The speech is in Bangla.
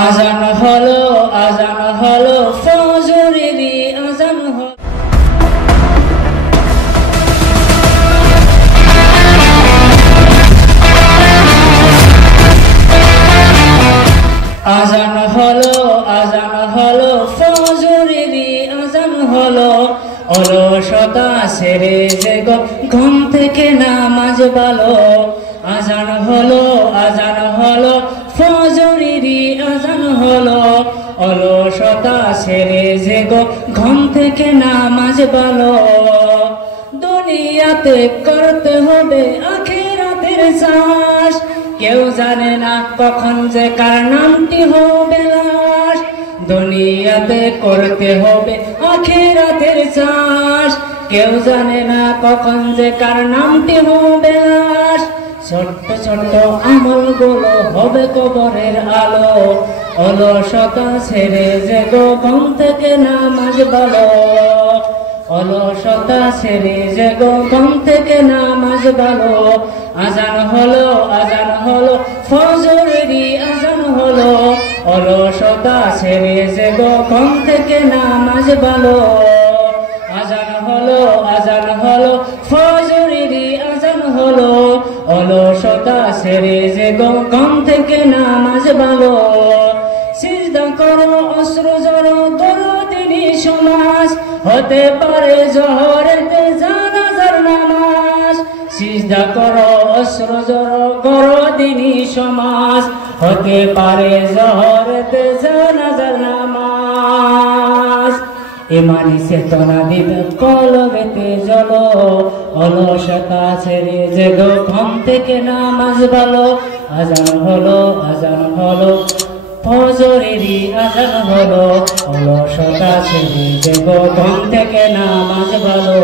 আজান হলো ফজরেরই আজান হলো। আজান হলো ফজরেরই আজান হলো। অলসতা ছেড়ে যে ঘুম থেকে নামাজ ভালো। আজান হলো ফজরেরই আজান হলো। অলসতা ছেড়ে যে ঘুম থেকে নামাজ ভালো। দুনিয়াতে করতে হবে আখিরাতের চাষ। কেউ জানে না কখন যে কার নামটি হবে লাশ। দুনিয়াতে করতে হবে আখিরাতের চাষ। কেউ জানে না কখন যে কার নামটি হবে লাশ। ছোট্ট ছোট্ট আমলগুলো হবে কবরের আলো। অলসতা ছেড়ে যে ঘুম থেকে নামাজ ভালো। অলসতা ছেড়ে যে ঘুম থেকে নামাজ ভালো। আজান হলো ফজরেরই আজান হলো। অলসতা ছেড়ে যে ঘুম থেকে নামাজ ভালো। আজান হলো ফজরেরই আজান হলো। অলসতা ছেড়ে যে ঘুম থেকে নামাজ ভালো। সিজদা করো অশ্র জড়ো দরদিনী সমাজ। হতে পারে জোহরেতে জানাজার নামাজ। সিজদা করো অশ্র জড়ো দরদিনী সমাজ। হতে পারে জোহরেতে জানাজার নামাজ। ইমানি চেতনা দিবে কলবেতে জ্বলো। অলসতা ছেড়ে যে ঘুম থেকে নামাজ ভালো। আজান হলো ফজরেরই আজান হলো। অলসতা ছেড়ে যে ঘুম থেকে নামাজ ভালো।